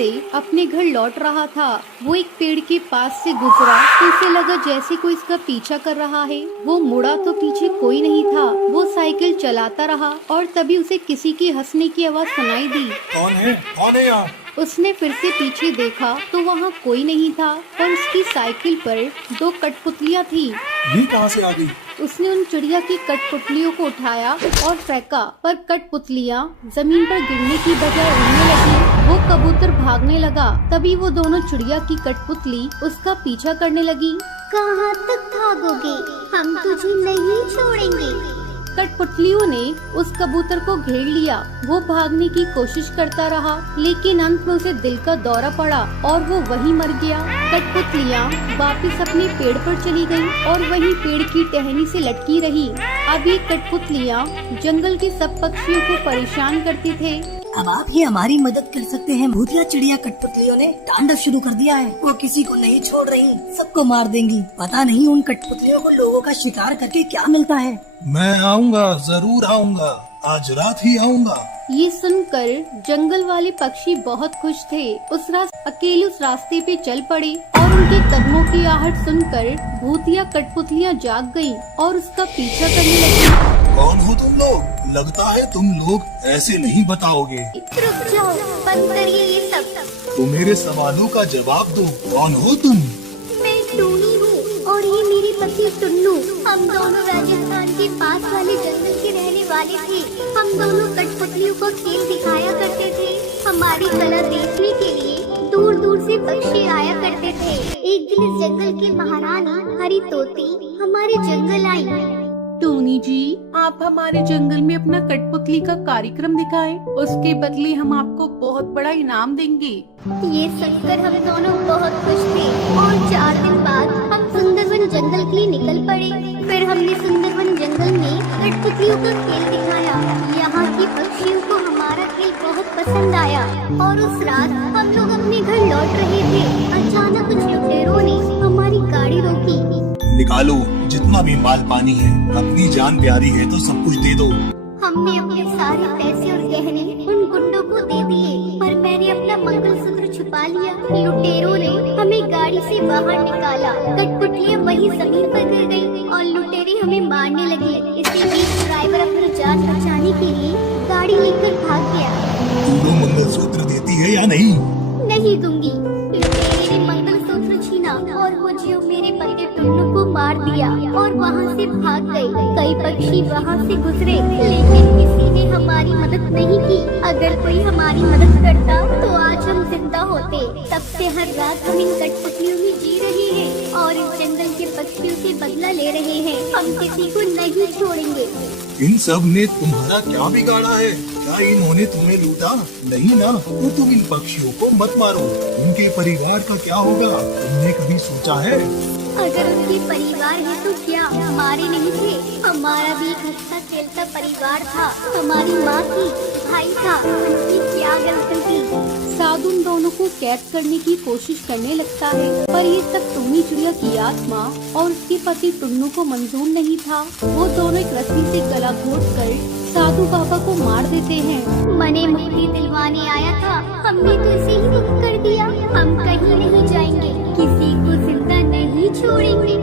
से अपने घर लौट रहा था। वो एक पेड़ के पास से गुजरा तो उसे लगा जैसे कोई इसका पीछा कर रहा है। वो मुड़ा तो पीछे कोई नहीं था। वो साइकिल चलाता रहा और तभी उसे किसी की हंसने की आवाज़ सुनाई दी। कौन है यहाँ? उसने फिर से पीछे देखा तो वहाँ कोई नहीं था, पर उसकी साइकिल पर 2 कठपुतलियाँ थी। ये कहाँ से आ गई? उसने उन चिड़िया की कठपुतलियों को उठाया और फेंका, पर कठपुतलियाँ जमीन पर गिरने की बजाय उड़ने लगी। वो कबूतर भागने लगा। तभी वो दोनों चिड़िया की कठपुतली उसका पीछा करने लगी। कहाँ तक भागोगे? हम तुझे नहीं छोड़ेंगे। कठपुतलियों ने उस कबूतर को घेर लिया। वो भागने की कोशिश करता रहा, लेकिन अंत में उसे दिल का दौरा पड़ा और वो वहीं मर गया। कठपुतलियाँ वापस अपने पेड़ पर चली गईं और वहीं पेड़ की टहनी से लटकी रही। अब ये कठपुतलियाँ जंगल के सब पक्षियों को परेशान करते थे। अब आप ही हमारी मदद कर सकते हैं। भूतिया चिड़िया कठपुतलियों ने तांडव शुरू कर दिया है। वो किसी को नहीं छोड़ रही, सबको मार देंगी। पता नहीं उन कठपुतलियों को लोगों का शिकार करके क्या मिलता है। मैं आऊँगा, जरूर आऊँगा, आज रात ही आऊँगा। ये सुनकर जंगल वाले पक्षी बहुत खुश थे। अकेले उस रास्ते पे चल पड़े और उनके कदमों की आहट सुनकर भूतिया कठपुतलियाँ जाग गईं और उसका पीछा करने लगी। कौन हो तुम लोग? लगता है तुम लोग ऐसे नहीं बताओगे। रुक जाओ, बंद करिए ये सब। तो मेरे सवालों का जवाब दो। कौन हो तुम? मैं टूनी हूँ और ये मेरी पति टुन्नू। हम दोनों राजस्थान के पास वाले जंगल के रहने वाले थे। हम दोनों कठपुतलियों को खेल दिखाया करते थे। हमारी कला देखने के लिए दूर दूर से पक्षी आया करते थे। एक दिन इस जंगल की महारानी हरी तोती हमारे जंगल आई। टोनी जी, आप हमारे जंगल में अपना कठपुतली का कार्यक्रम दिखाएं, उसके बदले हम आपको बहुत बड़ा इनाम देंगे। ये सुनकर हम दोनों बहुत खुश थे और 4 दिन बाद हम सुंदरवन जंगल के लिए निकल पड़े। फिर हमने सुंदरवन जंगल में कठपुतलियों का खेल दिखाया। यहाँ के पक्षियों को हमारा खेल बहुत पसंद आया और उस रात हम लोग अपने घर लौट रहे थे। अचानक कुछ लुटेरों ने हमारी गाड़ी रोकी। निकालो जितना भी माल पानी है, अपनी जान प्यारी है तो सब कुछ दे दो। हमने अपने सारे पैसे और गहने उन गुंडों को दे दिए, पर मैंने अपना मंगलसूत्र छुपा लिया। लुटेरों ने हमें गाड़ी से बाहर निकाला। कठपुतलियाँ वहीं जमीन पर गिर गयी और लुटेरे हमें मारने लगे। इसी बीच ड्राइवर अपनी जान बचाने के लिए गाड़ी लेकर भाग गया। तुम मंगलसूत्र देती है या नहीं? नहीं दूंगी। लुटेरे ने मंगलसूत्र छीना और मुझे और मेरे पति टुन्नू को मार दिया और वहाँ से भाग गए। कई पक्षी वहाँ से गुजरे, लेकिन किसी ने हमारी मदद नहीं की। अगर कोई हमारी मदद करता तो आज हम जिंदा होते। तब से हर रात हम इन कठपुतलियों में जी रहे हैं और इस जंगल के पक्षियों से बदला ले रहे हैं। हम किसी को नहीं छोड़ेंगे। इन सब ने तुम्हारा क्या बिगाड़ा है? क्या इन्होंने तुम्हें लूटा? नहीं ना, तो तुम इन पक्षियों को मत मारो। उनके परिवार का क्या होगा? तुमने कभी सोचा है? अगर उनके परिवार है तो क्या हमारे नहीं थे? हमारा भी एक हंसता खेलता परिवार था। हमारी माँ थी, भाई था, उनकी क्या गलती थी? साधु उन दोनों को कैद करने की कोशिश करने लगता है, पर ये सब टूनी चिड़िया की आत्मा और उसके पति टुन्नू को मंजूर नहीं था। वो दोनों एक रस्सी से गला घोंटकर साधु बाबा को मार देते हैं। मने मुक्ति दिलवाने आया था, हमने तो इसे ही मुक्त कर दिया। हम कहीं नहीं जाएंगे, किसी को जिंदा नहीं छोड़ेंगे।